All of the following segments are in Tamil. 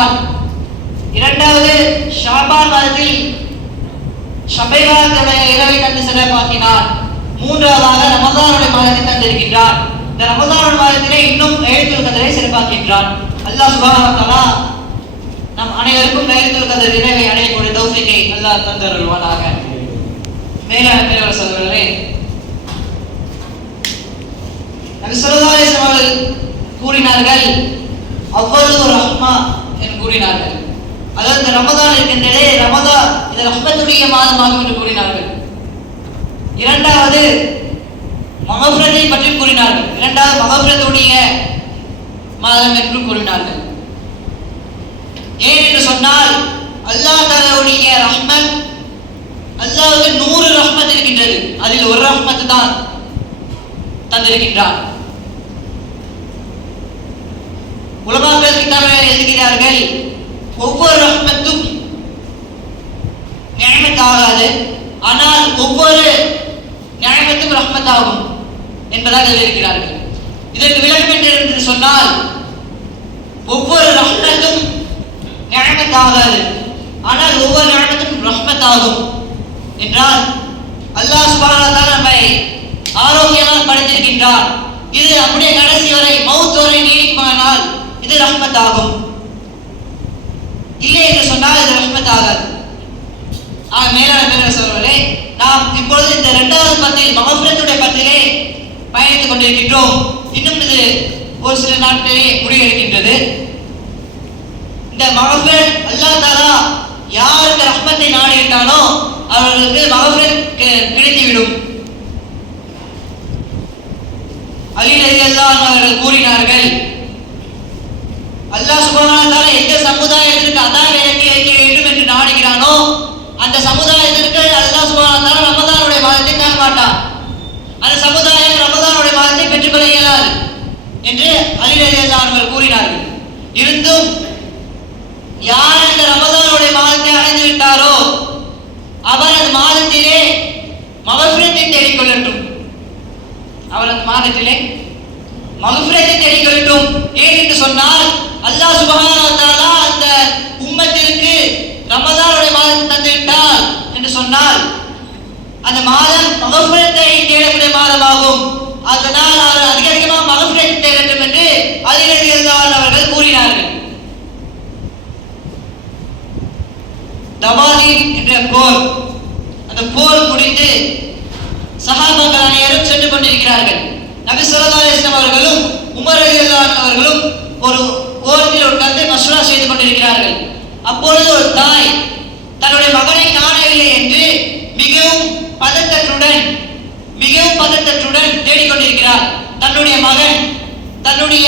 தந்திருக்கின்றான். இரண்டாவது ஷாபான் மாதத்தில் ஷபைராத்துடைய இரவை தந்து சிறப்பாக்கினான். மூன்றாவதாக ரமதானுடைய மாதத்தை தந்திருக்கின்றான். இந்த ரமதானுடைய மாதத்திலே இன்னும் லைலத்துல் கத்ரை சிறப்பாக்கின்றான். அல்லாஹ் சுப்ஹானஹு வ தஆலா நம் அனைவருக்கும் லைலத்துல் கத்ர் இரவை அடையக்கூடிய தௌஃபீகை அல்லாஹ் தந்தருள்வானாக. மேலான பெரியவர் சகோதரர்களே, நபி ஸல்லல்லாஹு அலைஹி வஸல்லம் கூறினார்கள், அவ்வளவு ரஹ்மா என்று கூறினார்கள். அதாவது இந்த ரமதான் இருக்கின்றதே, ரமதான் இது ரஹ்மத்துடைய மாதமாகும் என்று கூறினார்கள். இரண்டாவது மகஃபிரத்தை பற்றி கூறினார்கள். இரண்டாவது மகஃபிரத்துடைய மாதம் என்று கூறினார்கள். ஏன் என்று சொன்னால் அல்லாஹ் தஆலாவுடைய ரஹ்மத், அல்லாஹ்வுக்கு 100 ரஹ்மத் இருக்கின்றது. அதில் ஒரு ரஹ்மத் தான் தந்திருக்கின்றான். உலமாக்கள் கிதாபில் எழுதுகிறார்கள், ஒவ்வொரு ரஹ்மத்தும் நிஅமத் ஆகாது, ஆனால் ஒவ்வொரு நிஅமத்தும் ரஹ்மத் ஆகும் என்பதாக எழுதுகிறார்கள். இதற்கு விளக்கம் என்று சொன்னால், ஒவ்வொரு ரஹ்மத்தும் நிஅமத் ஆகாது, ஆனால் ஒவ்வொரு நிஅமத்தும் ரஹ்மத் ஆகும் என்றால், அல்லாஹ் சுப்ஹானஹு வ தஆலா நம்மை ஆரோக்கியமாக படைத்திருக்கின்றார். இது அப்படியே கடைசி வரை மௌத் வரை நீடிக்குமானால் இது ரஹ்மத் ஆகும். இல்லை என்று சொன்னால் இது ரஹ்மத் ஆகாது. மேலான பெரிய சகோதரர்களே, நாம் இப்பொழுது இந்த இரண்டாவது பத்தில் மகஃபிரத்துடைய பத்திலே பயணித்துக் கொண்டிருக்கின்றோம். இன்னும் இது ஒரு சில நாட்களே முடிவெடுக்கின்றது. இந்த மகஃபிரத் அல்லாஹ் தஆலா யாருக்கு ரஹ்மத்தை நாடிட்டானோ அவர்களுக்கு மகஃபிரத் கிடைத்துவிடும். அலி ரலியல்லாஹு அன்ஹு அவர்கள் கூறினார்கள், அல்லாஹ் சுப்ஹானஹு வ தஆலா எந்த சமுதாயத்திற்கு அதான் இறக்கி வைக்க வேண்டும் என்று நாடுகிறானோ அந்த சமுதாயத்திற்கு அல்லாஹ் சுப்ஹானஹு வ தஆலா ரமதானுடைய மாதத்தை தர மாட்டான். அந்த சமுதாயம் ரமதானுடைய மாதத்தை பெற்றுக்கொள்ள இயலாது என்று அலி ரலியல்லாஹு அன்ஹு அவர்கள் கூறினார்கள். இருந்தும் யார் அந்த ரமதானுடைய மாதத்தை அடைந்து விட்டாரோ அவர் அந்த மாதத்திலே மகஃபிரத்தை தேடிக்கொள்ளட்டும். அவர் அந்த மாதத்திலே மகஃபிரத்தை தேடிக்கொள்ளட்டும். ஏன் என்று சொன்னால் அல்லாஹ் சுப்ஹானஹு வ தஆலா அந்த உம்மத்திற்கு ரமதானுடைய மாதத்தை தந்துவிட்டார் என்று சொன்னால் அந்த மாதம் மகஃபிரத்தை தேடக்கூடிய மாதமாகும். அதனால் அவர் அதிகமாக மகஃபிரத்தை தேடட்டும் என்று அலி ரலியல்லாஹு அன்ஹு அவர்கள் கூறினார்கள். தபாலி என்ற போர், அந்த போர் முடிந்து சஹாபாக்கள் அனைவரும் சென்று கொண்டிருக்கிறார்கள். நபி ஸல்லல்லாஹு அலைஹி வஸல்லம் அவர்களும் உமர் ரலியல்லாஹு அன்ஹு அவர்களும் ஒரு ஓரத்தில் உட்கார்ந்து மஸ்வரா செய்து கொண்டிருக்கிறார்கள். அப்பொழுது ஒரு தாய் தன்னுடைய மகனை காணவில்லை என்று மிகவும் பதட்டத்துடன் தேடிக்கொண்டிருக்கிறார். தன்னுடைய மகன், தன்னுடைய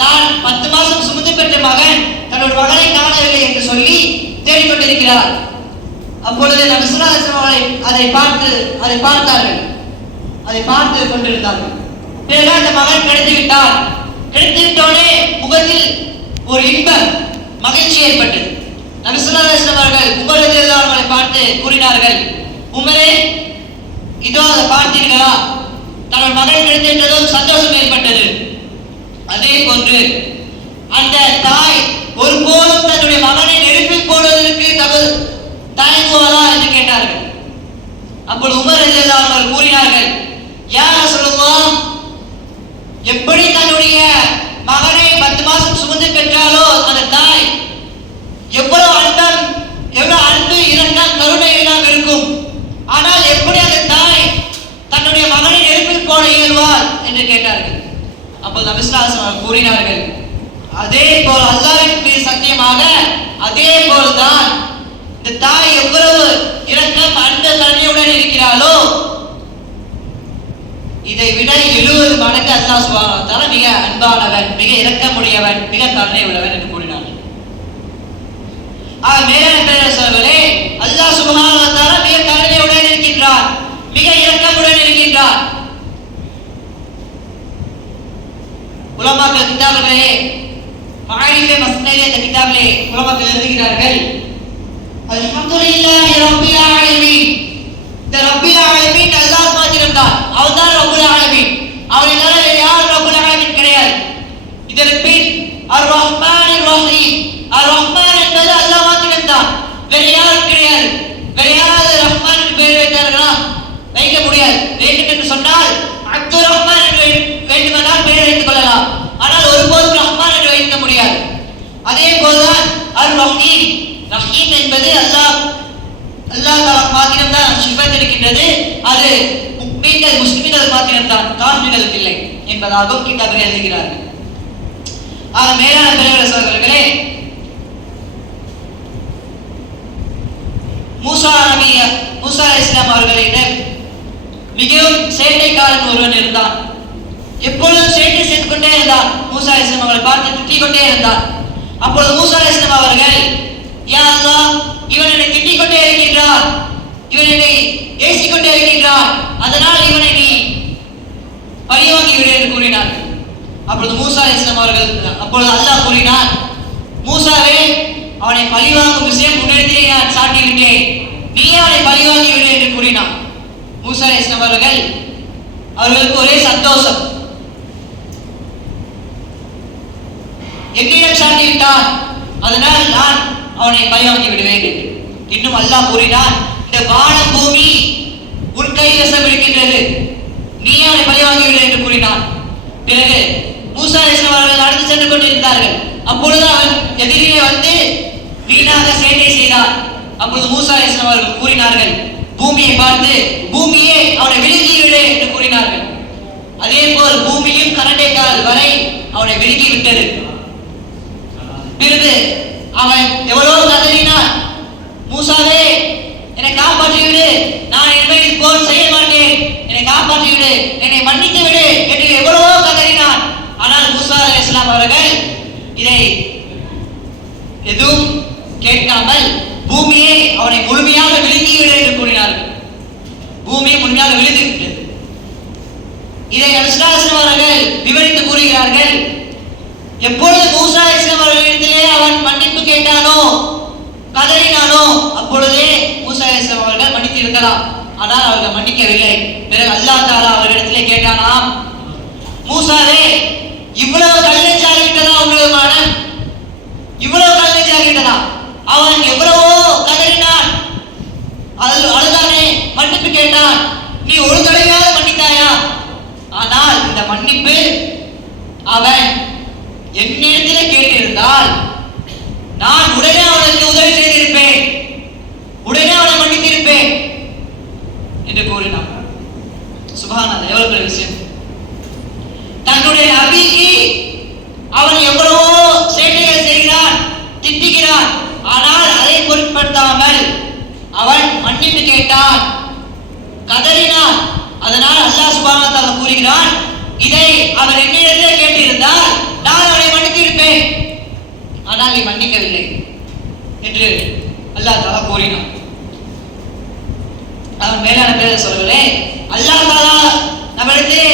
தான் 10 மாதம் சுமந்து பெற்ற மகன் தன்னுடைய மகனை காணவில்லை என்று சொல்லி தேடிக்கொண்டிருக்கிறார். அப்பொழுது நபி ஸல்லல்லாஹு அலைஹி வஸல்லம் அதை பார்த்து கொண்டிருந்தார்கள். பிறகு அந்த மகன் கிடைத்துவிட்டோனே முகத்தில் ஒரு இன்பம், மகிழ்ச்சி ஏற்பட்டது. நபி ஸல்லல்லாஹு அலைஹி வஸல்லம் அவர்கள் உமர் ரலியல்லாஹு அன்ஹு அவர்களை பார்த்து கூறினார்கள், உமரே, இதோ அதை பார்த்தீர்களா, தன் மகன் கிடைத்துவிட்டதும் சந்தோஷம் ஏற்பட்டது. அதே போன்று அந்த தாய் ஒருபோதும் தன்னுடைய மகனை நெருப்பில் போடுவதற்கு தயங்குவாரா என்று கேட்டார்கள். அப்பொழுது உமர் ரலியல்லாஹு அன்ஹு அவர்கள் கூறினார்கள், யா ரசூலுல்லாஹ், எப்படி தன்னுடைய மகனை 10 மாதம் சுமந்து பெற்றாலோ அந்த தாய் எவ்வளவு அன்பு, இரண்டாம் கருணை எல்லாம் இருக்கும். ஆனால் எப்படி அந்த தாய் தன்னுடைய மகனை நெருப்பில் போட இயல்வார் என்று கேட்டார்கள். அப்போது நபி ஸல்லல்லாஹு அலைஹி வஸல்லம் கூறினார்கள், அதே போல் அல்லாஹ்வின் மீது சத்தியமாக அதே போல்தான் இந்த தாய் எவ்வளவு இரக்கம், அன்பு, கருணையுடன் இருக்கிறாளோ இதை விட 70 மடங்கு அல்லாஹ் சுப்ஹானஹு வ தஆலா மிக அன்பானவன், மிக இரக்கமுடையவன், மிக கருணை உள்ளவன் என்று கூறினார். மேலான பேரரசர்களே, அல்லாஹ் சுப்ஹானஹு வ தஆலா மிக கருணையுடன் இருக்கின்றார், மிக இரக்கமுடன் இருக்கின்றார். உலமாக்கள் கிதாபிலே, மஆரிஃபே மஸ்னவிலே என்ற கிதாபிலே உலமாக்கள் எழுதுகிறார்கள், அல்ஹம்துலில்லாஹி ரப்பில் ஆலமீன். இந்த ரப்பில் ஆலமீன் அல்லாஹ் மாத்திரம்தான், அவர்தான் ரப்புல் ஆலமீன். அவரை தவிர வேறு யாரும் ரப்புல் ஆலமீன் கிடையாது. இதற்கு பின் அர் ரஹ்மானிர் ரஹீம், அதே போலதான் அர் ரஹீம், ரஹீம் என்பது அல்லாஹ் மாத்திரம்தான் சிஃபத் இருக்கின்றது. அது முஸ்லிம்கள் மாத்திரம்தான், காஃபிர்களுக்கு இல்லை என்பதாகவும் கிதாபில் எழுதுகிறார்கள். ஆக மேலான பெரியவர்களே சகோதரர்களே, மூசா அலைஹிஸ்ஸலாம் அவர்களிடம் மிகவும் சேட்டைக்காரன் ஒருவன் இருந்தான். எப்பொழுதும் சேட்டை செய்து கொண்டே இருந்தான். மூசா அலைஹிஸ்ஸலாம் அவர்களை பார்த்து திட்டிக் கொண்டே இருந்தான். அப்பொழுது மூசா அலைஹிஸ்ஸலாம் அவர்கள், யா அல்லாஹ், இவன் என்னை திட்டிக் கொண்டே இருக்கின்றான், இவன் என்னை ஏசிக்கொண்டே இருக்கின்றான், அதனால் இவனை நீ பழிவாங்கி விடு என்று கூறினார். அப்பொழுது மூசா அலைஹிஸ்ஸலாம் அவர்கள், அப்பொழுது அல்லாஹ் கூறினான், மூசாவே, அவனை பழிவாங்கும் விஷயம் உன்னிடத்திலே நான் சாட்டிவிட்டேன், நீயே அவனை பழிவாங்கி விடு என்று கூறினான். மூசா அலைஹிஸ்ஸலாம் அவர்களுக்கு ஒரே சந்தோஷம். என்னிடம் சாட்டி விட்டான், அதனால் நான் அவனை பழிவாங்கி விடுவேன் என்று. இன்னும் அல்லாஹ் கூறினான், இந்த வானம் பூமி உன் கைவசம் இருக்கின்றது, நீ அவனை பழிவாங்கி விடு என்று கூறினான். பிறகு மூசா அலைஹிஸ்ஸலாம் அவர்கள் நடந்து சென்று கொண்டிருந்தார்கள். அப்பொழுது அவன் எதிரிலே வந்து வீணாக சேட்டை செய்தான். அப்பொழுது மூசா அலைஹிஸ்ஸலாம் அவர்கள் கூறினார்கள், பூமியை பார்த்து, பூமியே அவனை விழுங்கி விடு என்று கூறினார்கள். அதே போல் பூமியும் கரண்டைக்கால் வரை அவனை விழுங்கி விட்டது. பிறகு அவன் எவ்வளவு கதறினான், மூசாவே, என்னை காப்பாற்றி விடு, நான் இனிமேல் இது போல் செய்ய மாட்டேன், என்னை காப்பாற்றி விடு, என்னை மன்னித்து விடு என்று எவ்வளவோ கதறினான். ஆனால் மூசா அலைஹிஸ்ஸலாம் அவர்கள் இதை எதுவும் கேட்காமல் பூமியை அவனை முழுமையாக விழுங்கி விடு என்று கூறினார்கள். பூமியை முழுமையாக விழுந்து விட்டது. இதை அலைஹிஸ்ஸலாம் அவர்கள் விவரித்து கூறுகிறார்கள், எப்பொழுது மூசா அலைஹிஸ்ஸலாம் அவர்களிடத்திலே அவன் மன்னிப்பு கேட்டானோ, கதறினானோ, அப்பொழுதே மூசா அலைஹிஸ்ஸலாம் அவர்கள் மன்னித்து இருக்கலாம். ஆனால் அவர்கள் மன்னிக்கவில்லை. பிறகு அல்லாஹ் தஆலா அவர்களிடத்திலே கேட்டானாம், மூசாவே, இவ்வளவு கல்லெஞ்சாகிவிட்டதா உங்களது மனம்? இவ்வளவு கல்லெஞ்சாகிவிட்டதா? அவன் எவ்வளவோ கதறினான், அழுதானே, மன்னிப்பு கேட்டான், நீ ஒரு தடவையாவது மன்னித்தாயா? ஆனால் இந்த மன்னிப்பு அவன் என்னிடத்திலே கேட்டிருந்தால் நான் உடனே அவனுக்கு உதவி செய்திருப்பேன், உடனே அவனை மன்னித்திருப்பேன் என்று கூறினான். சுப்ஹானல்லாஹ், எவ்வளவு பெரிய விஷயம்! தன்னுடைய நபிக்கு அவன் எவ்வளவோ சேட்டைகள் செய்கிறான், திட்டுகிறான், ஆனால் அதை பொருட்படுத்தாமல் அவன் மன்னிப்பு கேட்டான், கதறினான். அதனால் அல்லாஹ் சுப்ஹானஹு வ தஆலா கூறுகிறான், இதை அவன் என்னிடத்திலே கேட்டிருந்தால் நான் அவனை மன்னித்திருப்பேன், ஆனால் நீ மன்னிக்கவில்லை என்று அல்லாஹ் தஆலா கூறினான். அவன் மேலான பேரை சொல்களே, அல்லாஹ் தஆலா நம்மிடத்திலே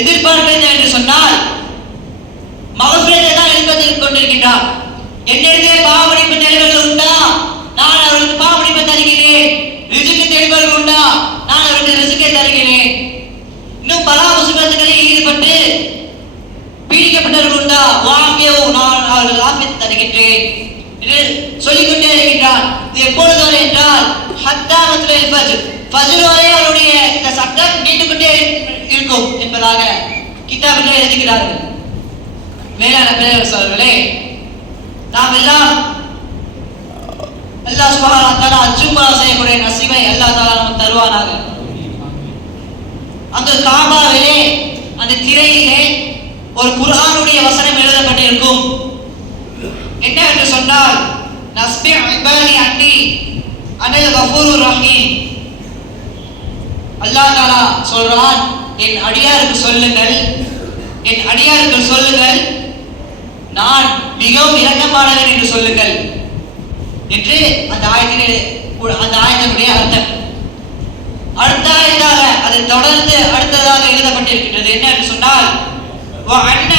எதிர்பார்ப்பது என்று சொன்னால் மகஃபிரத்தை தான் எதிர்பார்த்துக் கொண்டிருக்கின்றார். என்னிடத்திலே பாவமன்னிப்பு தேடுபவர்கள் உண்டா, நான் அவர்களுக்கு பாவமன்னிப்பு தருகிறேன். ரிஸ்க் தேடுபவர்கள் உண்டா, நான் அவர்களுக்கு ரிஸ்கை தருகிறேன். இன்னும் பல முசீபத்துகளில் ஈடுபட்டு பீடிக்கப்பட்டவர்கள் உண்டா, நான் அவர்கள் ஆஃபியத் தருகின்றேன் என்று சொல்லிக்கொண்டே இருக்கின்றான். இது எப்பொழுது வரை என்றால் ஹத்தா மத்லுல் ஃபஜ்ர், ஃபஜ்ர் வரை அவருடைய இந்த சட்டம் நீண்டு கொண்டே இருக்கும் என்பதாக கிதாபிலே எழுதுகிறார்கள். மேலான பேரரசர்களே, நாம் எல்லாம் அல்லாஹ் சுப்ஹானஹு வ தஆலா ஜும்மா செய்யக்கூடிய நசீபை அல்லாஹ் தஆலா நமக்கு தருவானாக. அந்த காபாவிலே அந்த திரையிலே ஒரு குர்ஆனுடைய வசனம் எழுதப்பட்டிருக்கும். என்ன என்று சொன்னால், நஸ்பி இபாதி அன்னி அனல் கஃபூருர் ரஹீம். அல்லாஹ் தஆலா சொல்றான், என் அடியாருக்கு சொல்லுங்கள், என் அடியாருக்கு சொல்லுங்கள், நான் மிகவும் இரக்கமானவன் என்று சொல்லுங்கள் என்று அந்த ஆயத்தினுடைய அர்த்தம். அடுத்த ஆயத்தாக அதை தொடர்ந்து அடுத்ததாக எழுதப்பட்டிருக்கின்றது. என்ன என்று சொன்னால், வ அன்ன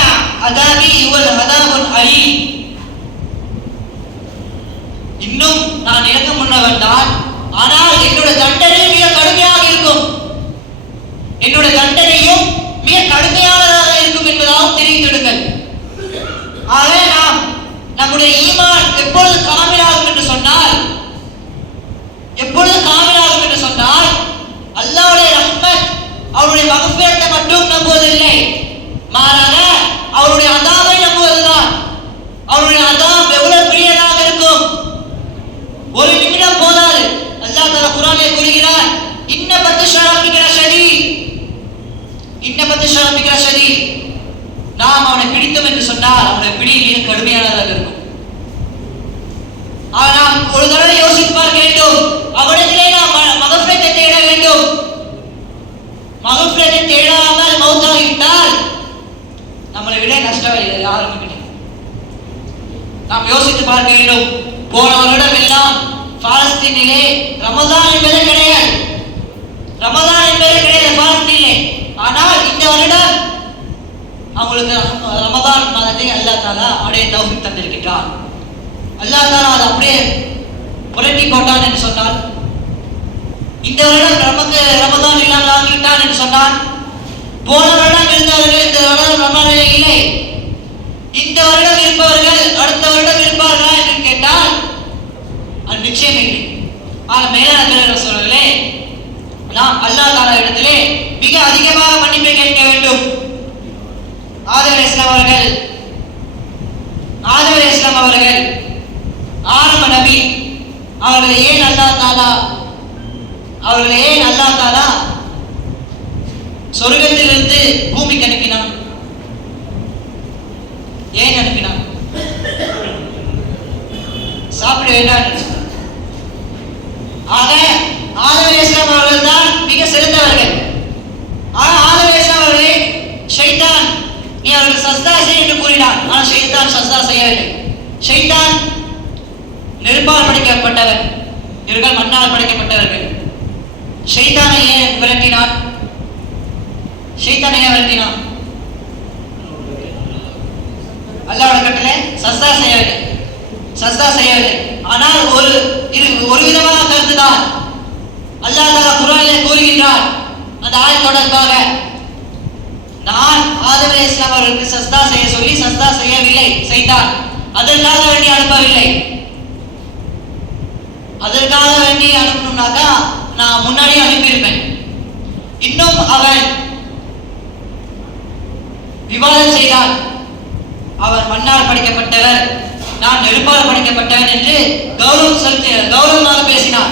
அதாபி வல் அதாபுல் அலீம். இன்னும் நான் இரக்கமுள்ளவன் தான், ஆனால் என்னுடைய தண்டனை மிக கடுமையாக இருக்கும், என்னுடைய தண்டனையும் மிக கடுமையானதாக இருக்கும் என்பதாகவும் தெரிவித்திடுங்கள். ஆக நாம் நம்முடைய ஈமான் எப்பொழுது காமிலாகும் என்று சொன்னால், எப்பொழுது காமிலாகும் என்று சொன்னால், அல்லாஹ்வுடைய ரஹ்மத், அவருடைய மக்ஃபிரத்தை மட்டும் நம்புவதில்லை, மாறாக அவருடைய அதாபை நம்புவதுதான். நாம் அவனை பிடித்தோம் என்று சொன்னால் அவனுடைய பிடி மிக கடுமையானதாக இருக்கும். ஆனால் ஒரு தடவை யோசித்து பார்க்க வேண்டும். அவனிடத்திலே நாம் மகஃபிரத்தை தேட வேண்டும். மகஃபிரத்தை தேடாமல் மௌத்தாகிவிட்டால் நம்மளை விட நஷ்டம் யாருக்கும் கிடையாது. நாம் யோசித்து பார்க்க வேண்டும். போன வருடம் எல்லாம் பாலஸ்தீனிலே ரமதான் என்பதே கிடையாது. ரமதான் என்பதே கிடையாது பாலஸ்தீனிலே. ஆனால் இந்த வருடம் அவங்களுக்கு ரமதான் மாதத்தை அல்லாஹ் தஆலா அப்படியே தௌஃபீக் தந்திருக்கிறார். அல்லாஹ் தஆலா அதை அப்படியே புரட்டி போட்டான் என்று சொன்னால், இந்த வருடம் நமக்கு ரமதான் இல்லாமல் ஆக்கிவிட்டான் என்று சொன்னால், போன வருடம் இருந்தவர்கள் இந்த வருடம் ரமதானே இல்லை, இந்த வருடம் இருப்பவர்கள் அடுத்த வருடம் இருப்பார்களா என்று கேட்டால் அது நிச்சயம் இல்லை. ஆனால் மேலான சொல்வர்களே, நாம் அல்லாஹ் தஆலா இடத்திலே மிக அதிகமாக மன்னிப்பை கேட்க வேண்டும். ஆதம் அலைஹிஸ்ஸலாம் அவர்கள் ஆரம்ப நபி. அவர்களை ஏன் அல்லாஹ் தஆலா சொர்க்கத்திலிருந்து பூமிக்கு அனுப்பினான்? ஏன் அனுப்பினான்? சாப்பிட வேண்டாம் என்று சொன்னார். ஆக ஆதம் அலைஹிஸ்ஸலாம் அவர்கள் தான் மிக சிறந்தவர்கள். ஆனால் ஆதம் அலைஹிஸ்ஸலாம் அவர்களை ஷைத்தான் நீ அவர்கள் சஜ்தா செய் என்று கூறினார். ஆனால் ஷைத்தான் சஜ்தா செய்யவில்லை. ஷைத்தான் நெருப்பால் படைக்கப்பட்டவர், இவர்கள் மண்ணால் படைக்கப்பட்டவர்கள். ஷைத்தானை ஏன் விரட்டினான்? அல்லாஹ்வுடைய கட்டளை சஜ்தா செய்யவில்லை. ஆனால் ஒரு விதமான கருத்துதான் அல்லாஹ் தஆலா குர்ஆனிலே கூறுகின்றார். அந்த ஆயத் தொடர்பாக, நான் ஆதம் அலைஹிஸ்ஸலாம் அவர்களுக்கு சஜ்தா செய்ய சொல்லி சஜ்தா செய்யவில்லை செய்தான். அதற்காக வேண்டி அனுப்பவில்லை. அதற்காக வேண்டி அனுப்பணும்னாக்கா நான் முன்னாடியே அனுப்பியிருப்பேன். இன்னும் அவன் விவாதம் செய்தான். அவர் மண்ணால் படைக்கப்பட்டவர், நான் நெருப்பால் படைக்கப்பட்டவன் என்று கௌரவமாக பேசினான்.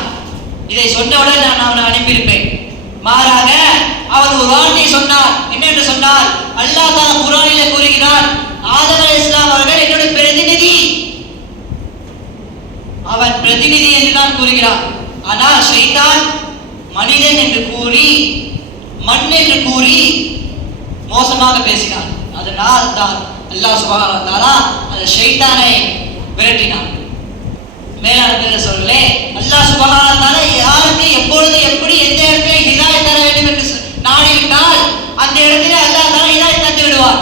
இதை சொன்னவுடன் நான் அவனை அனுப்பியிருப்பேன். மாறாக அவர் ஒரு வார்த்தை சொன்னார். என்னென்று சொன்னார்? அல்லாஹ் தஆலா குர்ஆனிலே கூறுகிறார், ஆதம் அலைஹிஸ்ஸலாம் அவர்கள் என்னுடைய பிரதிநிதி, அவன் பிரதிநிதி என்று தான் கூறுகிறான். ஆனால் ஷைத்தான் மனிதன் என்று கூறி மண் என்று கூறி மோசமாக பேசினான். அதனால் தான் அல்லாஹ் சுப்ஹானஹு வ தஆலா அந்த ஷைத்தானை விரட்டினான். மேலான சொல்லே, அல்லாஹ் சுப்ஹானஹு வ தஆலா யாருக்கு எப்பொழுது எப்படி எந்த இடத்தில் ஹிதாயத் தர வேண்டும் என்று நாடிவிட்டால் அந்த இடத்திலே அல்லாஹ் தஆலா ஹிதாயத் தந்து விடுவார்.